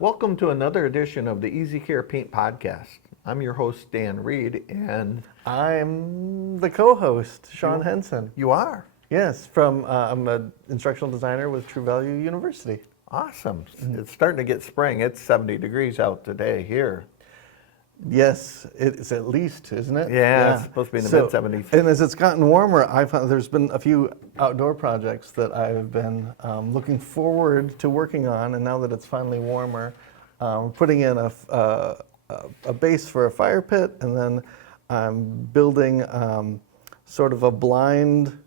Welcome to another edition of the Easy Care Paint Podcast. I'm your host, Dan Reed, and I'm the co-host, Sean Henson. you are? Yes, I'm an instructional designer with True Value University. Awesome. It's starting to get spring. It's 70 degrees out today here. Yes, it's at least, isn't it? Yeah, it's supposed to be in the mid-70s. And as it's gotten warmer, I found there's been a few outdoor projects that I've been looking forward to working on, and now that it's finally warmer, putting in a base for a fire pit, and then I'm building sort of a blind,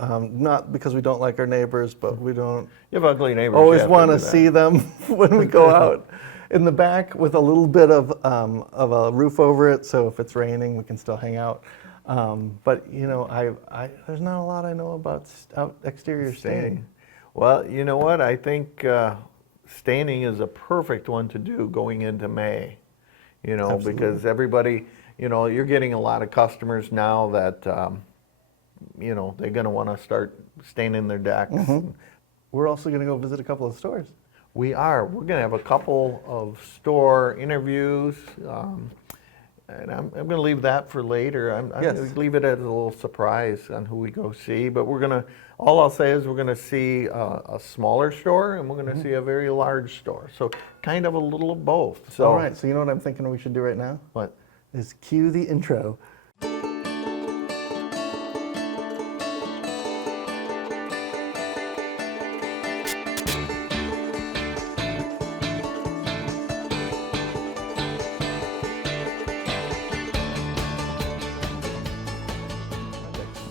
not because we don't like our neighbors, but we don't You have ugly neighbors. always want to see them when we go out. In the back with a little bit of a roof over it, so if it's raining, we can still hang out. But you know, there's not a lot I know about exterior staining. Well, you know what? I think staining is a perfect one to do going into May. You know, Absolutely. because everybody, you know, you're getting a lot of customers now that, you know, they're going to want to start staining their decks. Mm-hmm. We're also going to go visit a couple of stores. We are. We're going to have a couple of store interviews, and I'm going to leave that for later. I'm Yes. going to leave it as a little surprise on who we go see. But we're going to, all I'll say is we're going to see a smaller store, and we're going to see a very large store. So kind of a little of both. So, All right, so you know what I'm thinking we should do right now? What? Is cue the intro.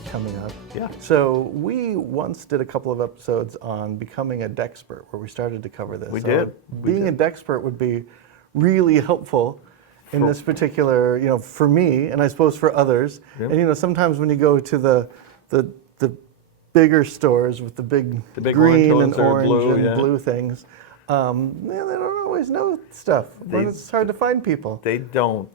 Coming up. Yeah. So we once did a couple of episodes on becoming a Dexpert, where we started to cover this. We So did. Being a Dexpert would be really helpful in this particular, you know, for me, and I suppose for others. Yep. And you know, sometimes when you go to the bigger stores with the big green and ones or orange blue, and yeah. blue things, they don't always know stuff. It's hard to find people. They don't.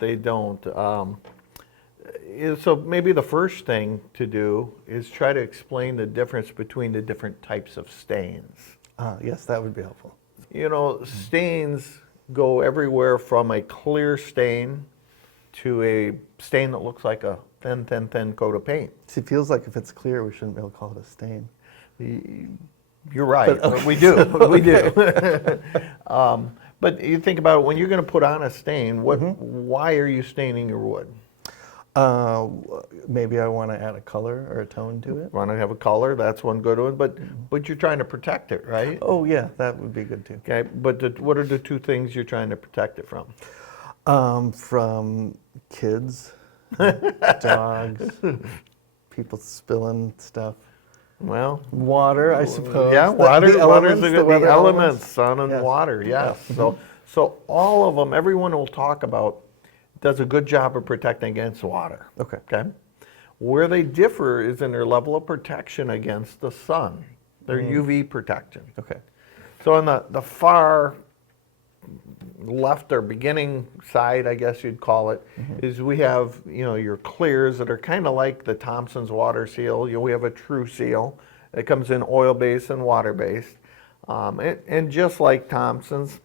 So maybe the first thing to do is try to explain the difference between the different types of stains. Yes, that would be helpful. You know, stains go everywhere from a clear stain to a stain that looks like a thin coat of paint. See, it feels like if it's clear, we shouldn't be able to call it a stain. You're right, but we do. We do. But you think about it, when you're going to put on a stain, why are you staining your wood? Maybe I want to add a color or a tone to it. Want to have a color? That's one good one. But you're trying to protect it, right? Oh yeah, that would be good too. Okay. But what are the two things you're trying to protect it from? From kids, dogs, people spilling stuff. Well, Water, I suppose. yeah, The water. elements, The weather elements, sun and Yes. water. Yes. So all of them, everyone will talk about, does a good job of protecting against water. Okay. Okay. Where they differ is in their level of protection against the sun, their UV protection. Okay. So on the far left or beginning side, I guess you'd call it, is we have, you know, your clears that are kind of like the Thompson's water seal. You know, we have a Tru-Seal. It comes in oil-based and water-based. And just like Thompson's,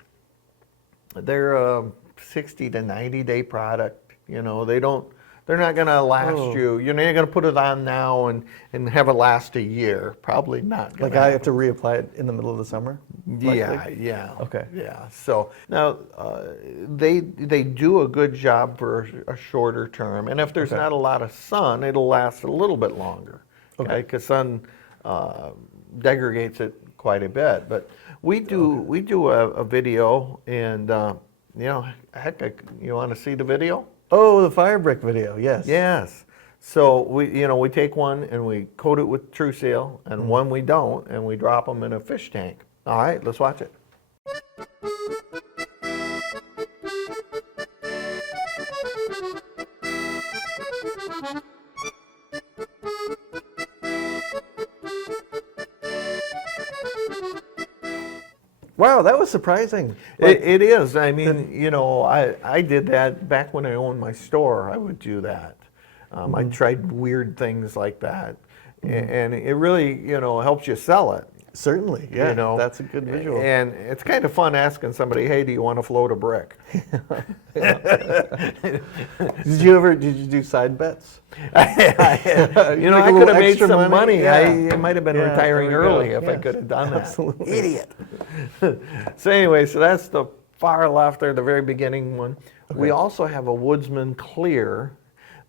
they're a 60 to 90 day product. You know, they're not going to last you. You're not going to put it on now and have it last a year. Probably not. Like I have to reapply it in the middle of the summer? Yeah. Okay. Yeah. So now they do a good job for a shorter term, and if there's not a lot of sun, it'll last a little bit longer. Okay. Because sun degrades it quite a bit. But we do a video, and you know, heck, you want to see the video? Oh, the fire brick video, yes. Yes. So we take one and we coat it with Tru-Seal, and one we don't, and we drop them in a fish tank. All right, let's watch it. Wow, that was surprising. It is. I mean, you know, I did that back when I owned my store. I would do that. I tried weird things like that. And it really, you know, helps you sell it. Certainly, yeah. You know, That's a good visual. And it's kind of fun asking somebody, "Hey, do you want to float a brick?" Did you do side bets? You know, Make a I little could have made extra some money. Yeah. I might have been Yeah, retiring there we go. early if I Yes, could have done that. absolutely. Idiot. So anyway, so that's the far left there, the very beginning one. We also have a Woodsman Clear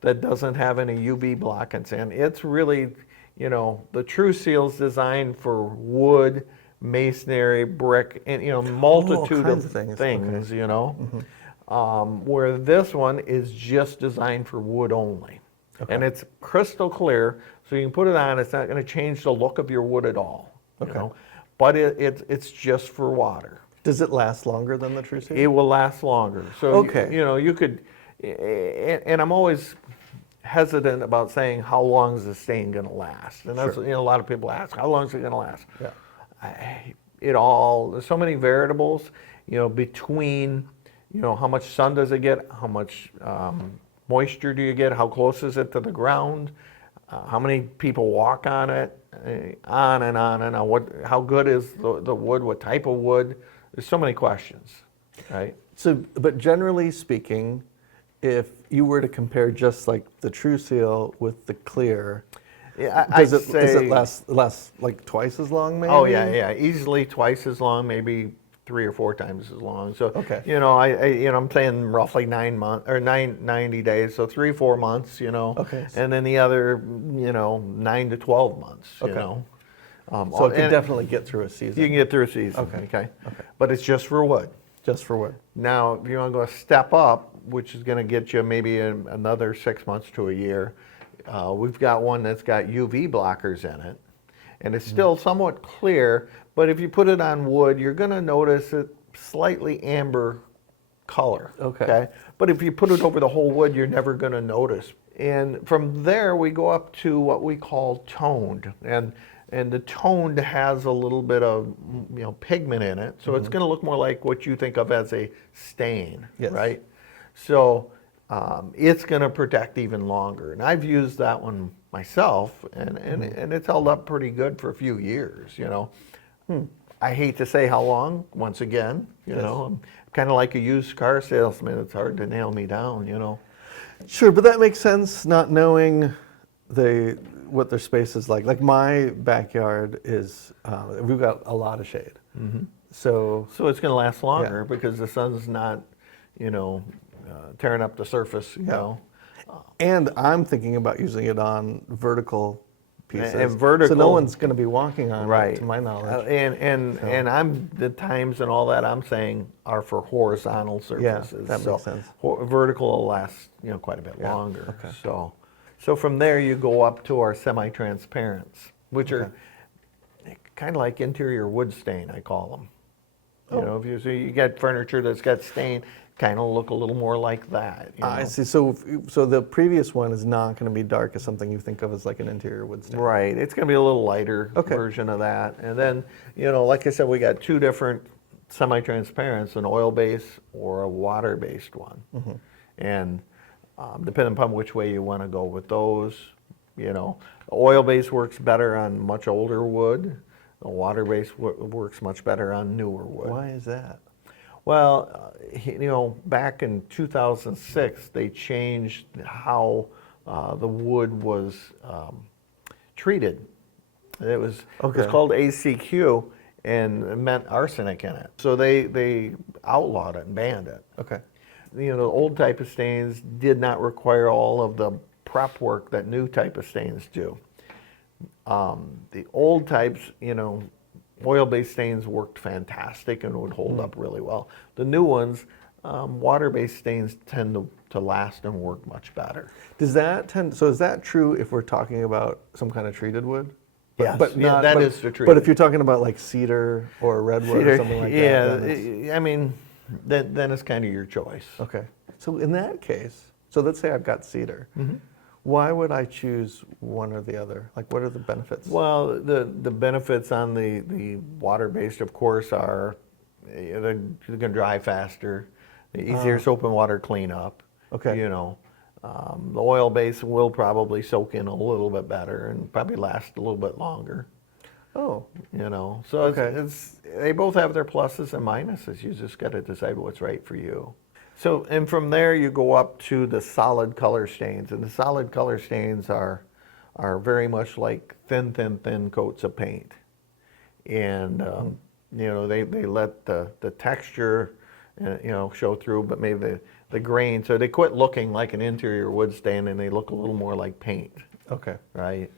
that doesn't have any UV blockants in. It's really, you know, the Tru-Seal's designed for wood, masonry, brick, and, you know, multitude kinds of of things. things, you know. Where this one is just designed for wood only. And it's crystal clear, so you can put it on, it's not going to change the look of your wood at all. You know? But it's just for water. Does it last longer than the Tru-Seal? It will last longer. So, Okay. you know, you could, and I'm always hesitant about saying how long is the stain going to last. And that's, you know, a lot of people ask, how long is it going to last? Yeah. There's so many variables, you know, between, you know, how much sun does it get, how much moisture do you get, how close is it to the ground, how many people walk on it, on and on and on. How good is the wood, what type of wood? There's so many questions, right? So, but generally speaking, if you were to compare just like the Tru-Seal with the Clear, Yeah, does I'd it last like twice as long maybe? Oh yeah, easily twice as long, maybe 3 or 4 times as long. So you know, I'm saying roughly 9 months or 90 days, so 3-4 months, you know. And then the other, you know, 9 to 12 months, you know. So it could definitely get through a season. You can get through a season. Okay. But it's just for wood. Just for wood. Now, if you want to go a step up, which is going to get you maybe another 6 months to a year, we've got one that's got UV blockers in it, and it's still somewhat clear, but if you put it on wood, you're going to notice a slightly amber color. Okay. But if you put it over the whole wood, you're never going to notice. And from there, we go up to what we call toned, and the toned has a little bit of, you know, pigment in it, so it's going to look more like what you think of as a stain, right? So it's going to protect even longer. And I've used that one myself, and it's held up pretty good for a few years, you know. I hate to say how long, once again, you know. I'm kind of like a used car salesman. It's hard to nail me down, you know. Sure, but that makes sense, not knowing what their space is like. Like my backyard is, we've got a lot of shade. So it's going to last longer because the sun's not, you know, tearing up the surface, you know. And I'm thinking about using it on vertical pieces. And vertical, so no one's going to be walking on it, to my knowledge. And I'm the times and all that I'm saying are for horizontal surfaces. Yeah, that makes sense. Vertical will last, you know, quite a bit longer. So from there you go up to our semi-transparents, which are kind of like interior wood stain, I call them. You know, if you get furniture that's got stain, kind of look a little more like that. You know? I see. So the previous one is not going to be dark as something you think of as like an interior wood stain. Right. It's going to be a little lighter version of that. And then, you know, like I said, we got 2 different semi-transparents, an oil-based or a water-based one. And depending upon which way you want to go with those, you know, oil-based works better on much older wood. The water-based works much better on newer wood. Why is that? Well, you know, back in 2006, they changed how the wood was treated. It was called ACQ, and it meant arsenic in it. So they outlawed it and banned it. You know, the old type of stains did not require all of the prep work that new type of stains do. The old types, you know, oil-based stains worked fantastic and would hold up really well. The new ones, water-based stains tend to last and work much better. So is that true if we're talking about some kind of treated wood? Yes, that is the treated. But if you're talking about like cedar or redwood or something like that. I mean, then it's kind of your choice. So in that case, so let's say I've got cedar. Why would I choose one or the other? Like, what are the benefits? Well, the benefits on the water-based, of course, are they're going to dry faster, easier soap and water cleanup. You know, the oil-based will probably soak in a little bit better and probably last a little bit longer. Oh, You know, so Okay. it's they both have their pluses and minuses. You just got to decide what's right for you. So, and from there you go up to the solid color stains, and the solid color stains are very much like thin coats of paint, and you know they let the texture show through, but maybe the grain, so they quit looking like an interior wood stain and they look a little more like paint, okay. right?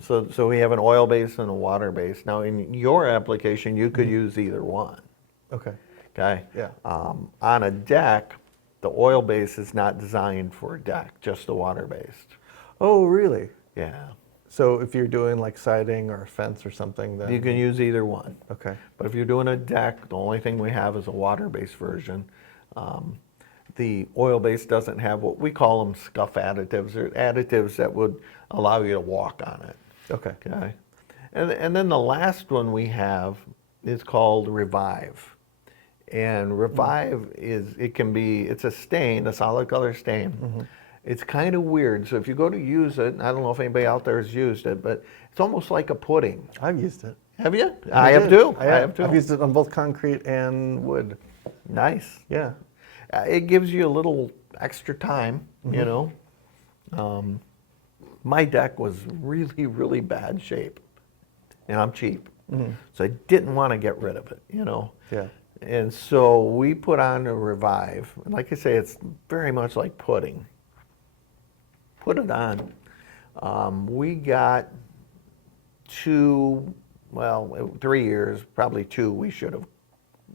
So we have an oil base and a water base. Now in your application, you could use either one. Okay. Okay. Yeah. On a deck, the oil base is not designed for a deck, just the water based. Oh, really? Yeah. So if you're doing like siding or a fence or something, then You can use either one. Okay. But if you're doing a deck, the only thing we have is a water based version. The oil base doesn't have what we call them scuff additives, or additives that would allow you to walk on it. Okay. Okay. And then the last one we have is called Revive. And Revive it's a stain, a solid color stain. It's kind of weird. So if you go to use it, I don't know if anybody out there has used it, but it's almost like a pudding. I've used it. Have you? I have too. I have too. I've used it on both concrete and wood. Nice. Yeah. It gives you a little extra time, you know. My deck was really, really bad shape, and I'm cheap. So I didn't want to get rid of it, you know. Yeah. And so we put on a Revive. And like I say, it's very much like pudding. Put it on. We got 3 years, probably 2, we should have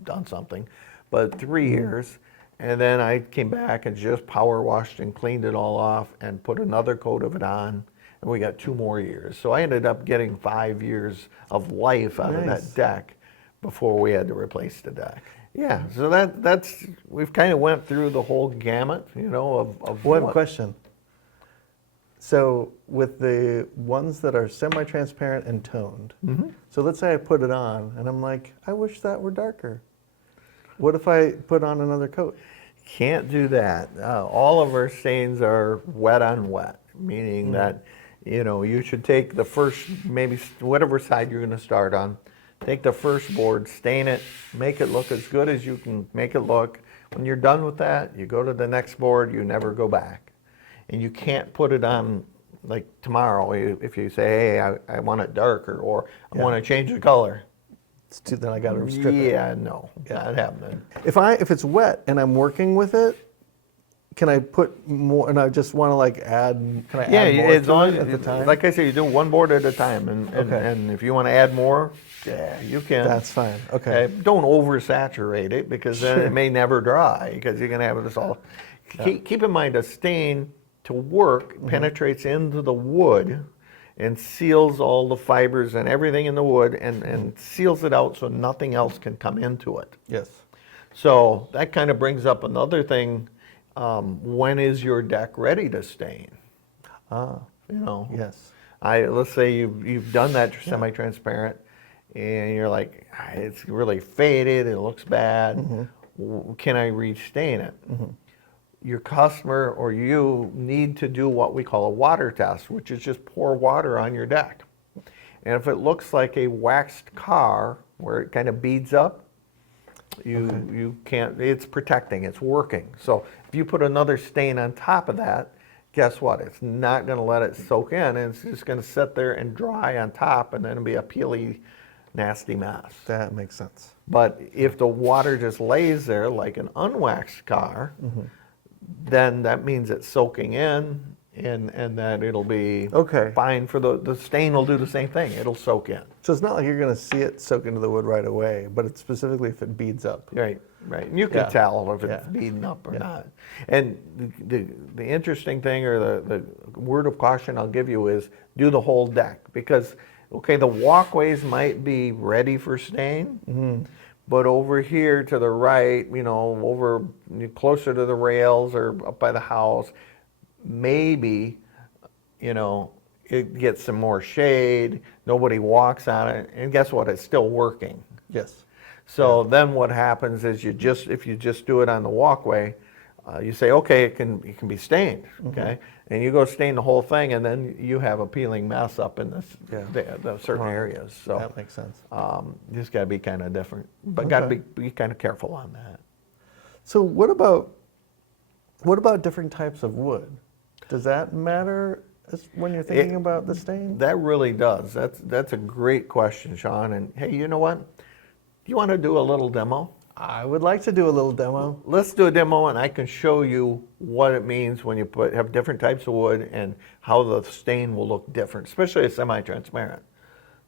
done something, but 3 years. And then I came back and just power washed and cleaned it all off and put another coat of it on, and we got 2 more years. So I ended up getting 5 years of life out of that deck before we had to replace the deck. Yeah, so that's we've kind of went through the whole gamut, you know, of Well, I have a question. So with the ones that are semi-transparent and toned, so let's say I put it on and I'm like, I wish that were darker. What if I put on another coat? Can't do that. All of our stains are wet on wet, meaning that, you know, you should take the first, maybe whatever side you're going to start on, take the first board, stain it, make it look as good as you can make it look. When you're done with that, you go to the next board, you never go back. And you can't put it on like tomorrow if you say, hey, I want it darker, or I want to change the color. It's too, then I got to restrict it. Yeah, no, not happening. If it's wet and I'm working with it, can I put more? And I just want to like add. Can I add more as to long it at the time? like I say, you do one board at a time, and if you want to add more, yeah, you can. That's fine. Okay. Don't oversaturate it, because then it may never dry, because you're going to have this all. Keep in mind, a stain to work penetrates into the wood and seals all the fibers and everything in the wood, and seals it out so nothing else can come into it. Yes. So that kind of brings up another thing. When is your deck ready to stain? Ah. You know. Yes. Let's say you've done that semi-transparent, and you're like, it's really faded, it looks bad. Can I restain it? Your customer or you need to do what we call a water test, which is just pour water on your deck. And if it looks like a waxed car where it kind of beads up, you can't, it's protecting, it's working. So if you put another stain on top of that, guess what? It's not going to let it soak in, and it's just going to sit there and dry on top, and then it'll be a peely, nasty mess. That makes sense. But if the water just lays there like an unwaxed car, then that means it's soaking in, and that it'll be fine for the stain will do the same thing. It'll soak in. So it's not like you're going to see it soak into the wood right away, but it's specifically if it beads up. Right. And you can tell if it's beading up or not. And the interesting thing, or the word of caution I'll give you, is do the whole deck, because the walkways might be ready for stain. But over here to the right, you know, over closer to the rails or up by the house, maybe, you know, it gets some more shade, nobody walks on it, and guess what? It's still working. Yes. So then what happens is if you just do it on the walkway, you say, okay, it can be stained, okay, and you go stain the whole thing, and then you have a peeling mess up in the certain areas. So That makes sense. you just got to be kind of different, but got to be kind of careful on that. So what about different types of wood? Does that matter when you're thinking about the stain? That really does. That's a great question, Sean. And hey, you know what? Do you want to do a little demo? I would like to do a little demo. Let's do a demo, and I can show you what it means when you have different types of wood and how the stain will look different, especially a semi-transparent.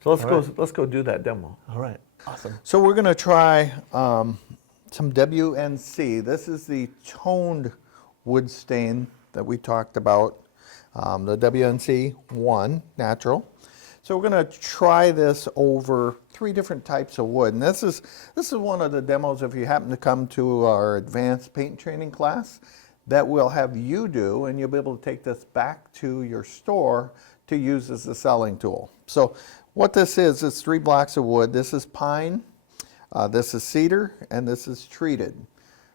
So let's go do that demo. All right, awesome. So we're going to try some WNC. This is the toned wood stain that we talked about, the WNC 1 natural. So we're going to try this over 3 different types of wood. And this is one of the demos, if you happen to come to our advanced paint training class, that we'll have you do, and you'll be able to take this back to your store to use as a selling tool. So what this is 3 blocks of wood. This is pine, this is cedar, and this is treated.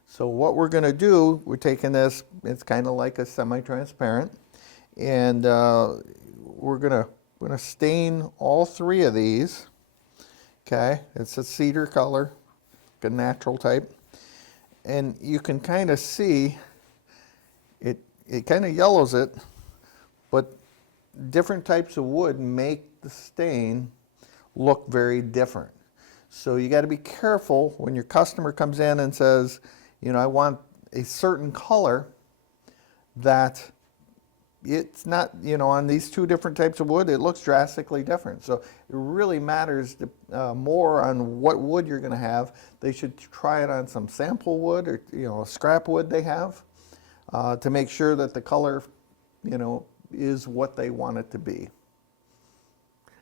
So what we're going to do, we're taking this, it's kind of like a semi-transparent, and we're going to stain all 3 of these. Okay, it's a cedar color, a natural type, and you can kind of see it kind of yellows it, but different types of wood make the stain look very different. So you got to be careful when your customer comes in and says, you know, I want a certain color, that it's not, you know, on these 2 different types of wood, it looks drastically different. So it really matters more on what wood you're going to have. They should try it on some sample wood or, you know, scrap wood they have to make sure that the color, you know, is what they want it to be.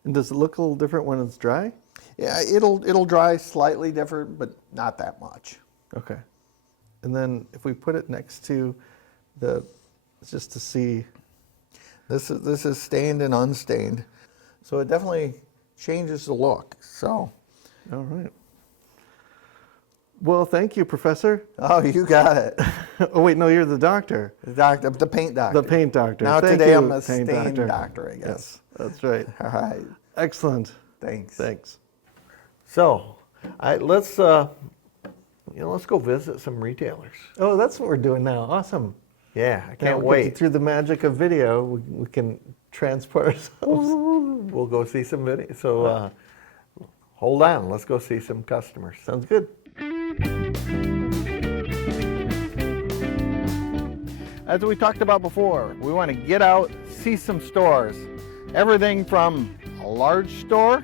And does it look a little different when it's dry? Yeah, it'll dry slightly different, but not that much. Okay. And then if we put it next to just to see. This is stained and unstained, so it definitely changes the look. So, all right. Well, thank you, Professor. Oh, you got it. Oh wait, no, you're the doctor. The paint doctor. The paint doctor. Now Thank today you, I'm a paint stain doctor, I guess. Yes, that's right. All right. Excellent. Thanks. Thanks. So, let's go visit some retailers. Oh, that's what we're doing now. Awesome. Yeah, I Now can't we get wait. through the magic of video, we can transport ourselves. We'll go see some video. So, hold on. Let's go see some customers. Sounds good. As we talked about before, we want to get out, see some stores. Everything from a large store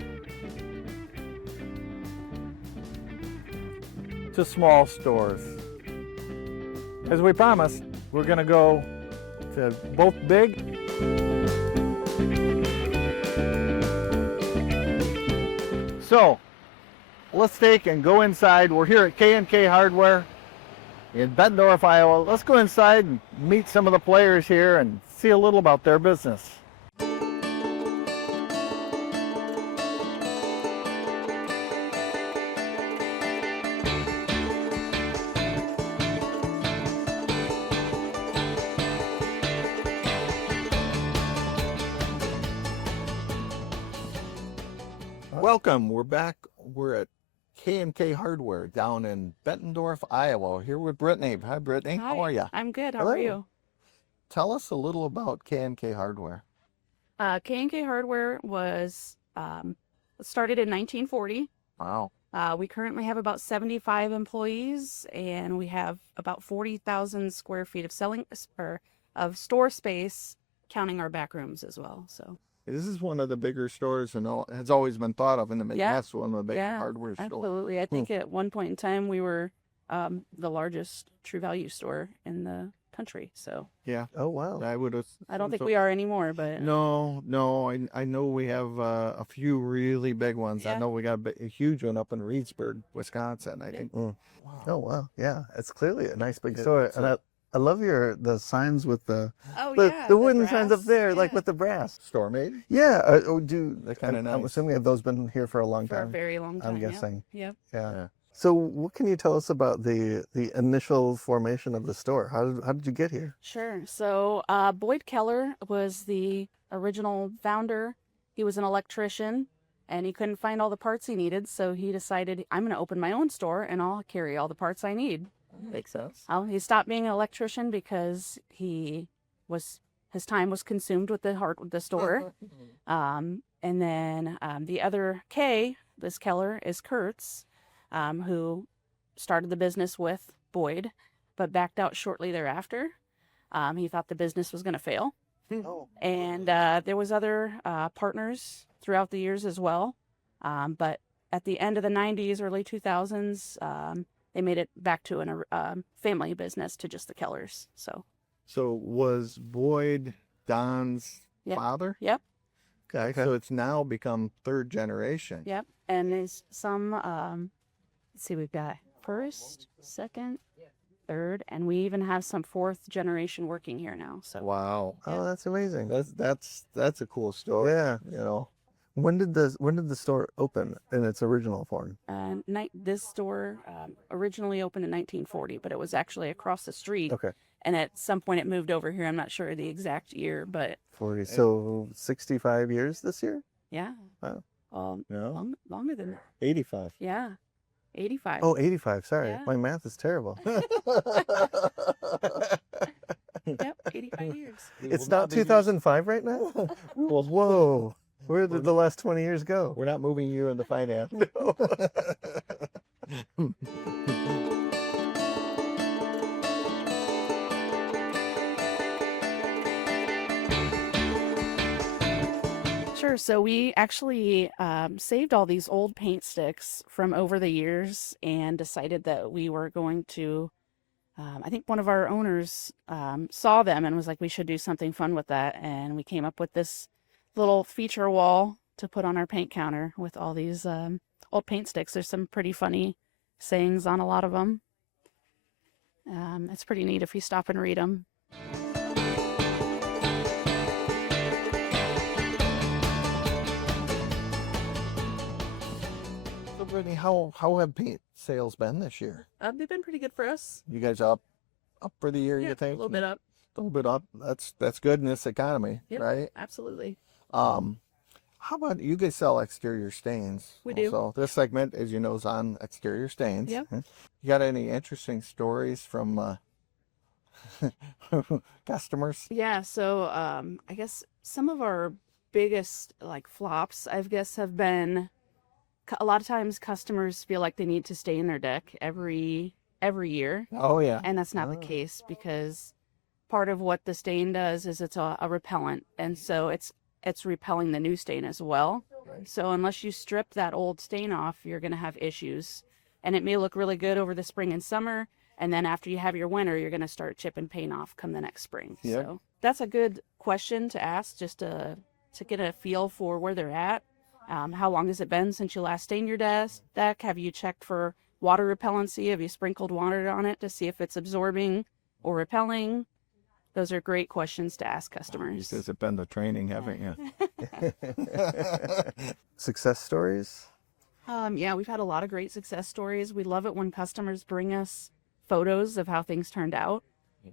to small stores. As we promised, we're going to go to both big So let's take and go inside. We're here at K&K Hardware in Bettendorf, Iowa. Let's go inside and meet some of the players here and see a little about their business. Welcome. We're back. We're at K&K Hardware down in Bettendorf, Iowa. Here with Brittany. Hi, Brittany. Hi, How are you? I'm good. How Hello. are you? Tell us a little about K&K Hardware. K&K Hardware was started in 1940. Wow. We currently have about 75 employees, and we have about 40,000 square feet of store space, counting our back rooms as well. So This is one of the bigger stores and has always been thought of in the Midwest, one of the big hardware stores. absolutely. I think at one point in time we were the largest True Value store in the country. So Yeah. Oh, wow. I would have. I don't think we are anymore, but No. I know we have a few really big ones. I Yeah. know we got a huge one up in Reedsburg, Wisconsin, I think. Mm. Wow. Oh, wow. Yeah, it's clearly a nice big It- store. it's And I love the signs with the yeah, the wooden signs up brass, there, like yeah. with the brass. Store made? Yeah. They're kinda I'm nice. assuming those been here for a long for a time. very long time. I'm yep. guessing. Yep. Yeah. So what can you tell us about the initial formation of the store? How did you get here? Sure. So Boyd Keller was the original founder. He was an electrician and he couldn't find all the parts he needed. So he decided, I'm going to open my own store and I'll carry all the parts I need. Makes sense. He stopped being an electrician because his time was consumed with the store. And then the other K, this Keller, is Kurtz, who started the business with Boyd, but backed out shortly thereafter. He thought the business was going to fail. Oh. And there was other partners throughout the years as well. But at the end of the 90s, early 2000s, they made it back to a family business to just the Kellers. So was Boyd Don's Yep. father? Yep. Okay, so it's now become third generation. Yep. And there's some, let's see, we've got first, second, third, and we even have some fourth generation working here now. So Wow. Oh, that's amazing. That's a cool story. Yeah. You know. When did the store open in its original form? this store originally opened in 1940, but it was actually across the street. Okay. And at some point it moved over here. I'm not sure the exact year, but 40. So 65 years this year? yeah. Wow. No. Longer than that. 85. Yeah. 85. Oh, 85. Sorry. Yeah. My math is terrible. Yep, 85 years. It's not 2005 right now? Well, Whoa. Where did the last 20 years go? we're not moving you into finance. Sure. So we actually saved all these old paint sticks from over the years and decided that we were going to. I think one of our owners saw them and was like, we should do something fun with that. And we came up with this little feature wall to put on our paint counter with all these old paint sticks. There's some pretty funny sayings on a lot of them. It's pretty neat if you stop and read them. So, Brittany, how have paint sales been this year? They've been pretty good for us. You guys up for the year? Yeah, You think a little bit up. A little bit up. That's good in this economy, Yep. right? Absolutely. How about you guys sell exterior stains? We do. So this segment, as you know, is on exterior stains. Yep. You got any interesting stories from customers? Yeah, so I guess some of our biggest flops, I guess, have been a lot of times customers feel like they need to stay in their deck every year, Oh yeah. and that's not the case because part of what the stain does is it's a repellent, and so it's repelling the new stain as well. So unless you strip that old stain off, you're going to have issues, and it may look really good over the spring and summer. And then after you have your winter, you're going to start chipping paint off come the next spring. Yep. So that's a good question to ask just to get a feel for where they're at. How long has it been since you last stained your deck? Have you checked for water repellency? Have you sprinkled water on it to see if it's absorbing or repelling? Those are great questions to ask customers. You guys have been to training, haven't you? Success stories? Yeah, we've had a lot of great success stories. We love it when customers bring us photos of how things turned out.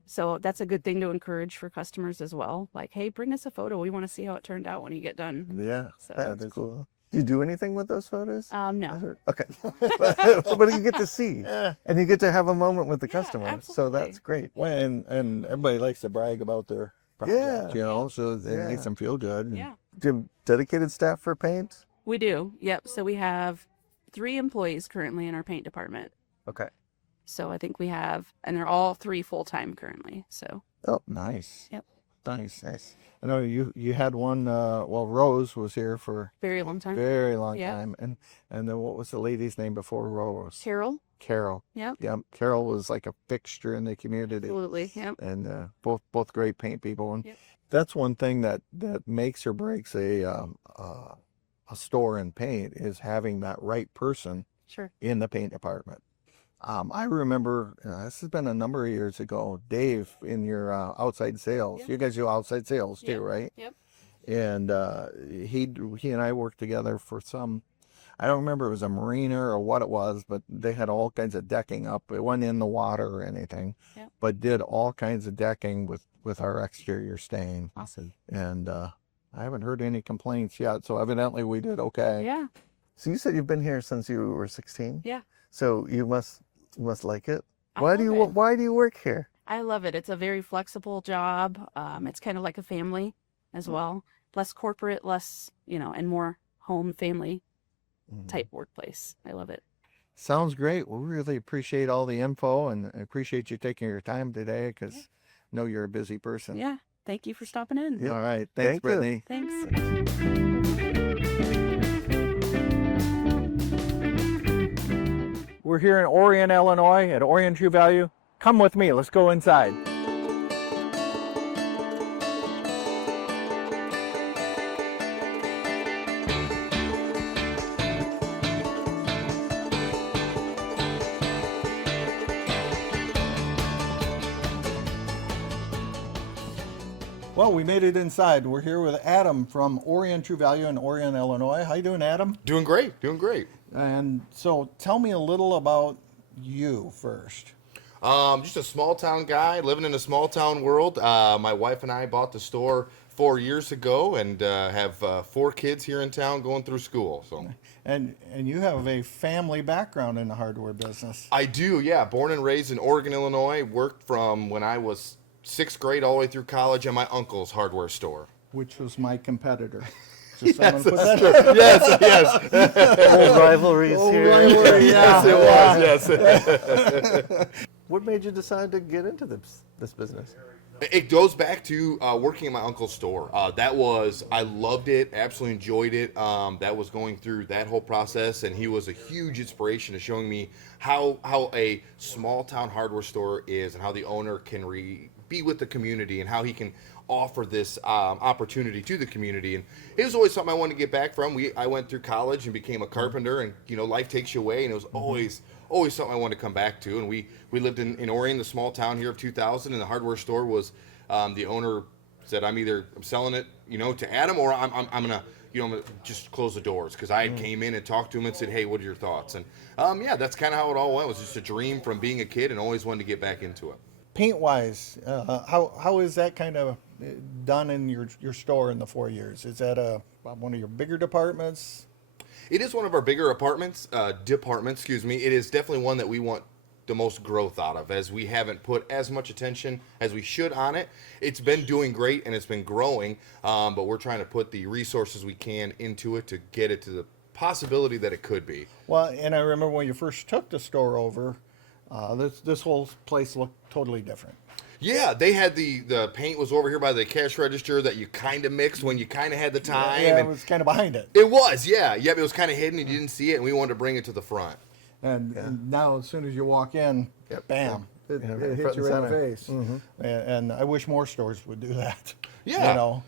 So that's a good thing to encourage for customers as well. Like, hey, bring us a photo. We want to see how it turned out when you get done. Yeah. So, That's cool. Do you do anything with those photos? no. Okay. But you get to see. Yeah. And you get to have a moment with the Yeah, customer. So absolutely. that's great. Well, and everybody likes to brag about their project, you know, so it Yeah. makes them feel good. Yeah, Do you have dedicated staff for paint? we do. Yep. So we have 3 employees currently in our paint department. Okay. So I think we have, and they're all 3 full-time currently. So Oh, nice. Yep. Nice. I know you had one. Well, Rose was here for very long time. very long Yeah. time, and then what was the lady's name before Rose? Carol. Carol. Yep. Yeah, Carol was like a fixture in the community, Absolutely. Yep. and both great paint people. And Yep. that's one thing that makes or breaks a store in paint is having that right person Sure. in the paint department. I remember, this has been a number of years ago, Dave, in your outside sales. Yep. You guys do outside sales too, Yep. right? Yep. And he and I worked together for some I don't remember if it was a marina or what it was, but they had all kinds of decking up. It wasn't in the water or anything, Yep. but did all kinds of decking with our exterior stain. Awesome. And I haven't heard any complaints yet, so evidently we did okay. Yeah. So you said you've been here since you were 16? Yeah. So you must like it. I Why do love you it. why do you work here? I love it. It's a very flexible job. It's kind of like a family as well. Less corporate, less, and more home family type workplace. I love it. Sounds great. We really appreciate all the info and appreciate you taking your time today because I know you're a busy person. Yeah. Thank you for stopping in. Yep. All right. Thanks, Thank you. Brittany. Thanks. We're here in Orion, Illinois at Orion True Value. Come with me, let's go inside. Well, we made it inside. We're here with Adam from Orion True Value in Orion, Illinois. How you doing, Adam? Doing great, doing great. And so tell me a little about you first. Just a small town guy living in a small town world. My wife and I bought the store 4 years ago and have 4 kids here in town going through school. So And you have a family background in the hardware business. I do, yeah. Born and raised in Oregon, Illinois. Worked from when I was 6th grade all the way through college at my uncle's hardware store. Which was my competitor. Just yes, put that Yes. Old rivalries here. rivalry, Yes, it was. Yes. What made you decide to get into this business? It goes back to working at my uncle's store. I loved it, absolutely enjoyed it. That was going through that whole process, and he was a huge inspiration to showing me how a small town hardware store is and how the owner can be with the community and how he can offer this opportunity to the community. And it was always something I wanted to get back from. I went through college and became a carpenter, and life takes you away, and it was always something I wanted to come back to. And we lived in Orion, the small town here of 2000, and the hardware store was the owner said, I'm selling it to Adam, or I'm gonna just close the doors, because I came in and talked to him and said, hey, what are your thoughts? And that's kind of how it all went. It was just a dream from being a kid and always wanted to get back into it. Paint wise, how is that kind of done in your store in the 4 years? Is that one of your bigger departments? It is one of our bigger departments. It is definitely one that we want the most growth out of, as we haven't put as much attention as we should on it. It's been doing great and it's been growing, but we're trying to put the resources we can into it to get it to the possibility that it could be. Well, and I remember when you first took the store over, this whole place looked totally different. Yeah, they had the paint was over here by the cash register that you kind of mixed when you kind of had the time. Yeah, it and was kind of behind it. it was, yeah. It was kind of hidden and you didn't see it, and we wanted to bring it to the front. And now, as soon as you walk in, bam, it hits front you and right in the center. face. And I wish more stores would do that. Yeah.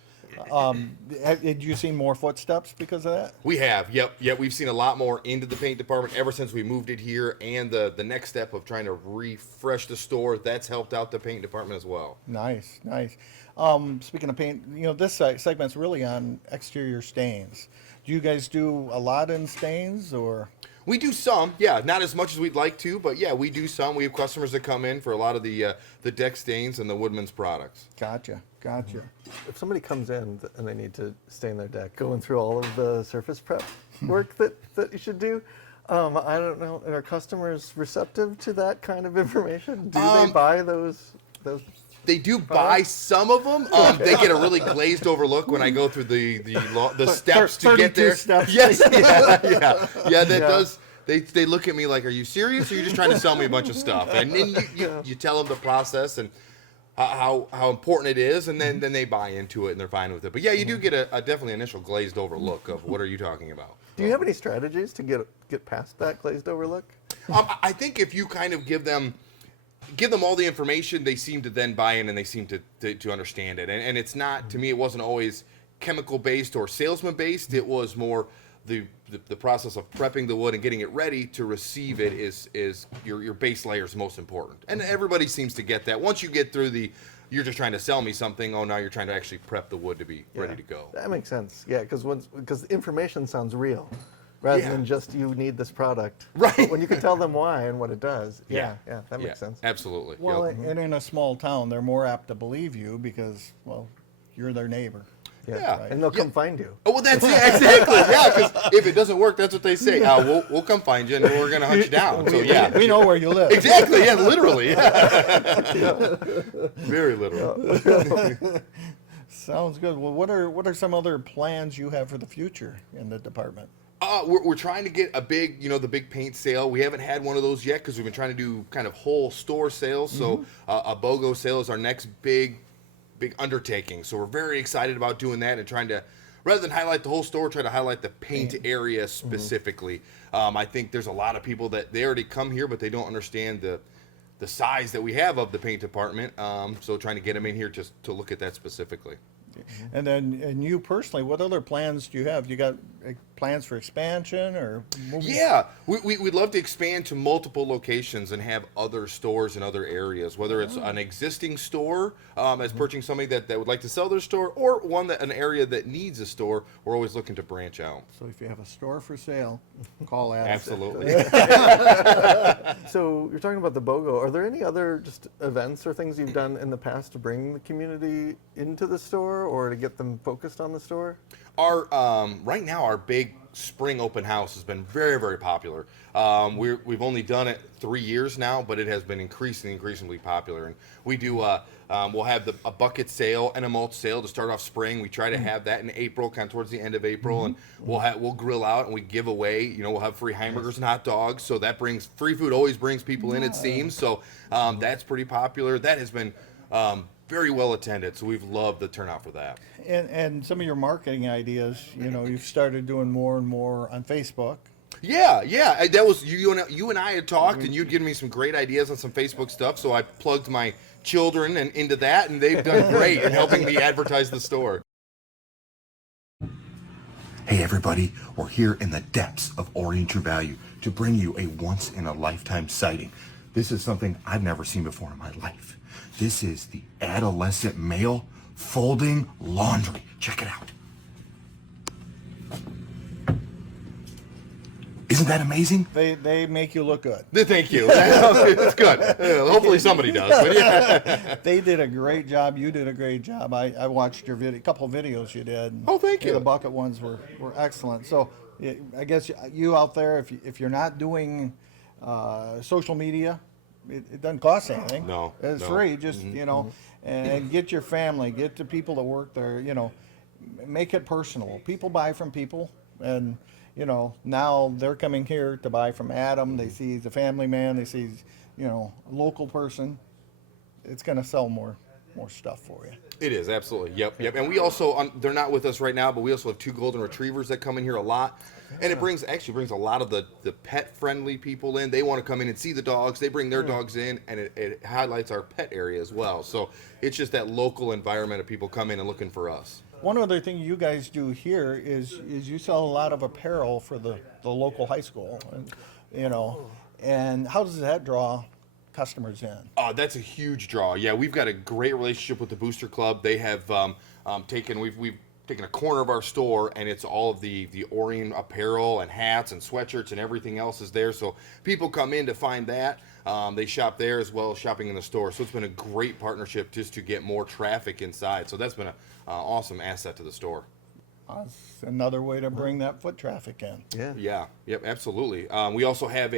Did you see more footsteps because of that? We have, yep. We've seen a lot more into the paint department ever since we moved it here, and the next step of trying to refresh the store, that's helped out the paint department as well. Nice. Speaking of paint, this segment's really on exterior stains. Do you guys do a lot in stains, or? We do some, yeah, not as much as we'd like to, but yeah, we do some. We have customers that come in for a lot of the deck stains and the Woodman's products. Gotcha. If somebody comes in and they need to stain their deck, going through all of the surface prep work that you should do, I don't know, are customers receptive to that kind of information? Do they buy those? They do buy some of them. They get a really glazed over look when I go through the steps to get 32 there. steps. Yes, yeah. That does. They look at me like, "Are you serious? Or are you just trying to sell me a bunch of stuff?" And then you tell them the process and how important it is, and then they buy into it and they're fine with it. But yeah, you do get a definitely initial glazed over look of what are you talking about. Do you have any strategies to get past that glazed over look? I think if you kind of give them all the information, they seem to then buy in and they seem to understand it. And it's not, to me, it wasn't always chemical based or salesman based. It was more the process of prepping the wood and getting it ready to receive it is your base layer is most important. And everybody seems to get that. Once you get through you're just trying to sell me something, now you're trying to actually prep the wood to be ready to go. That makes sense. Yeah, because information sounds real. rather Yeah. than just you need this product. Right. But when you can tell them why and what it does. Yeah. Yeah, that makes sense. Absolutely. Well, Yep. and in a small town, they're more apt to believe you because, well, you're their neighbor. Yeah. And they'll come find you. Oh, well, that's it. Exactly. Yeah, because if it doesn't work, that's what they say. We'll come find you and we're going to hunt you down. So, yeah. We know where you live. Exactly. Yeah, literally. Very literal. Sounds good. Well, what are some other plans you have for the future in the department? We're trying to get a big, the big paint sale. We haven't had one of those yet because we've been trying to do kind of whole store sales. So a BOGO sale is our next big undertaking. So we're very excited about doing that and trying to, rather than highlight the whole store, try to highlight the paint area specifically. I think there's a lot of people that they already come here, but they don't understand the size that we have of the paint department. So trying to get them in here just to look at that specifically. And then, and you personally, what other plans do you have? You got plans for expansion or moving? Yeah, we'd love to expand to multiple locations and have other stores in other areas, whether it's an existing store as purchasing somebody that would like to sell their store, or an area that needs a store. We're always looking to branch out. So if you have a store for sale, call Adam. Absolutely. So you're talking about the BOGO. Are there any other just events or things you've done in the past to bring the community into the store or to get them focused on the store? Our right now our big spring open house has been very, very popular. We've only done it 3 years now, but it has been increasingly popular. And we do we'll have a bucket sale and a mulch sale to start off spring. We try to have that in April, kind of towards the end of April, and we'll grill out and we give away. We'll have free hamburgers and hot dogs. So that brings free food. Always brings people in, it seems. So that's pretty popular. That has been very well attended. So we've loved the turnout for that. And some of your marketing ideas, you've started doing more and more on Facebook. Yeah. That was you and I had talked, and you'd given me some great ideas on some Facebook stuff. So I plugged my children into that, and they've done great in helping me advertise the store. Hey everybody, we're here in the depths of Orion True Value to bring you a once-in-a-lifetime sighting. This is something I've never seen before in my life. This is the adolescent male folding laundry. Check it out. Isn't that amazing? They make you look good. Thank you. It's good. Hopefully somebody does. But yeah. They did a great job. You did a great job. I watched your couple video videos you did. Oh, thank you. The bucket ones were excellent. So I guess you out there, if you're not doing social media, it doesn't cost anything. No, It's no. free. Just, and get your family, get the people that work there, make it personal. People buy from people, and now they're coming here to buy from Adam. They see he's a family man. They see he's, a local person. It's going to sell more stuff for you. It is, absolutely. Yep. And we also, they're not with us right now, but we also have 2 golden retrievers that come in here a lot. And it brings a lot of the pet-friendly people in. They want to come in and see the dogs. They bring their dogs in, and it highlights our pet area as well. So it's just that local environment of people come in and looking for us. One other thing you guys do here is you sell a lot of apparel for the local high school, and how does that draw customers in? That's a huge draw. Yeah, we've got a great relationship with the Booster Club. They have we've taken a corner of our store, and it's all of the Orion apparel and hats and sweatshirts and everything else is there. So people come in to find that. They shop there as well as shopping in the store. So it's been a great partnership just to get more traffic inside. So that's been an awesome asset to the store. That's another way to bring that foot traffic in. Yeah. Yep, absolutely. We also have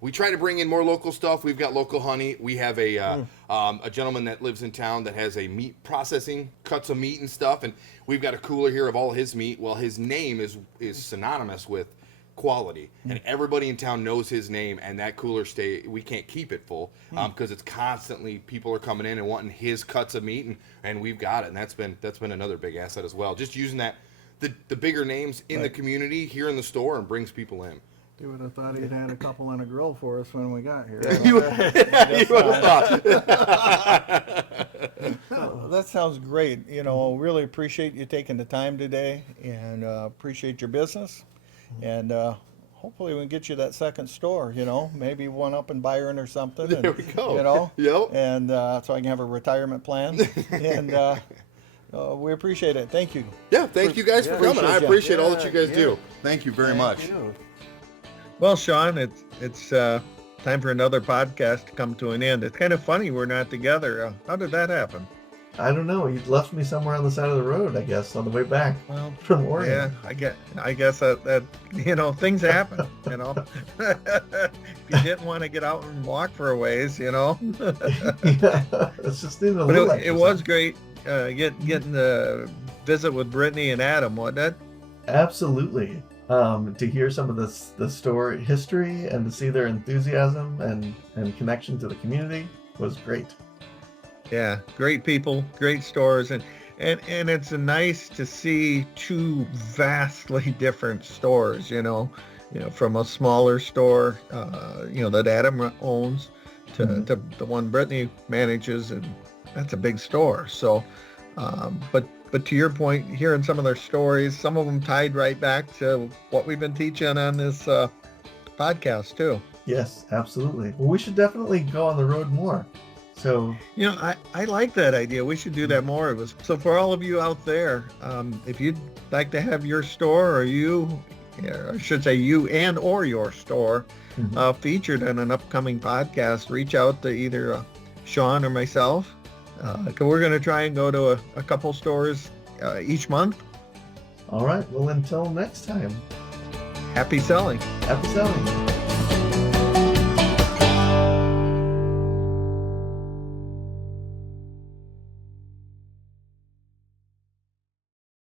we try to bring in more local stuff. We've got local honey. We have a gentleman that lives in town that has a meat processing, cuts of meat and stuff, and we've got a cooler here of all his meat. Well, his name is synonymous with quality, and everybody in town knows his name, and that cooler we can't keep it full because it's constantly people are coming in and wanting his cuts of meat, and we've got it, and that's been another big asset as well. Just using that the bigger names in the community here in the store and brings people in. You would have thought he'd had a couple on a grill for us when we got here. You would have thought. That sounds great. Really appreciate you taking the time today, and appreciate your business. And hopefully we can get you that second store, maybe one up in Byron or something. There we go. Yep. Yep. And so I can have a retirement plan. And We appreciate it. Thank you. Yeah, thank you guys for coming. I Appreciate you. appreciate all that you guys do. Thank you very much. Well, Sean, it's time for another podcast to come to an end. It's kind of funny we're not together. How did that happen? I don't know. You left me somewhere on the side of the road, I guess, on the way back Well, from Oregon. yeah, I guess that things happen. If you didn't want to get out and walk for a ways, Yeah, it's just needed a But little it was exercise. great getting to visit with Brittany and Adam, wasn't it? Absolutely. To hear some of the story history and to see their enthusiasm and connection to the community was great. Yeah, great people, great stores, and it's nice to see two vastly different stores. From a smaller store, that Adam owns, to the one Brittany manages, and that's a big store. So, but to your point, hearing some of their stories, some of them tied right back to what we've been teaching on this podcast too. Yes, absolutely. Well, we should definitely go on the road more. So, I like that idea. We should do that more of us. So for all of you out there, if you'd like to have your store, or I should say you and or your store, featured in an upcoming podcast, reach out to either Sean or myself. 'Cause we're going to try and go to a couple stores each month. all right. Well, until next time, Happy selling. happy selling.